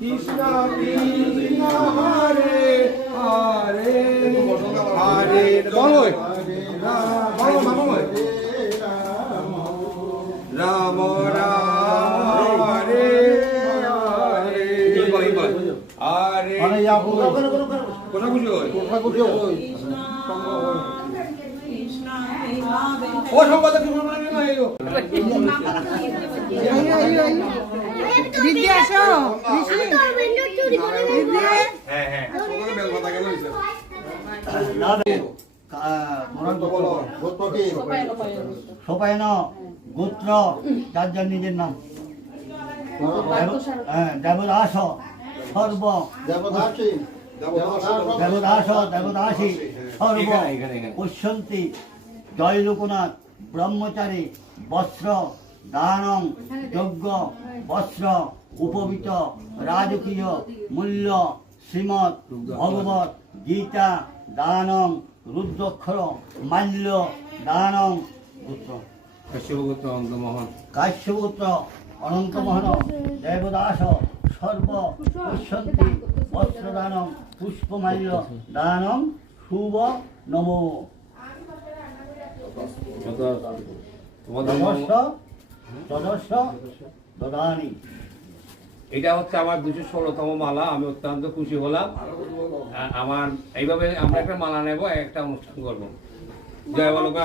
কৃষ্ণ কৃষ্ণ হরে হরে হরে বলো রাম রাম হরে হরে হরে কোথা খুশি ও সম্পাদক দিদি আসো সোপায়ন গোত্র যার যার নিজের নাম দেবদাস সর্ব দেবদাসী সর্ব পশ্যন্তি জয় লোকনাথ ব্রহ্মচারী বস্ত্র দানং যজ্ঞ বস্ত্র উপবিত রাজকীয় মূল্য শ্রীমৎ ভগবত গীতা দানং রুদ্রক্ষর মাল্য দানং কাশ্যপুত্র অনন্তমোহন দেবদাস সর্ব পশ্যন্তি বস্ত্রদানং পুষ্পমাল্য দানং শুভ নমো এটা হচ্ছে আমার 216তম মালা। আমি অত্যন্ত খুশি হলাম। আমার এইভাবে আমরা একটা মালা নেব, একটা অনুষ্ঠান করবো। জয় বালকা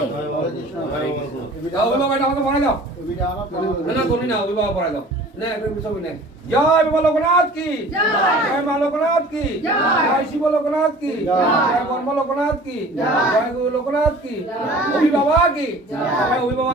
আমাকে পড়াই দাও না তুমি না অভিভাবক পড়াই দাও না একটা ছবি নেই। জয় বাবা লোকনাথ কি, জয় মা লোকনাথ কি, জয় শিব লোকনাথ কি, জয় ব্রহ্ম লোকনাথ কি, জয় গুরু লোকনাথ কি, অভিভাবক কি, সবাই অভিভাবক।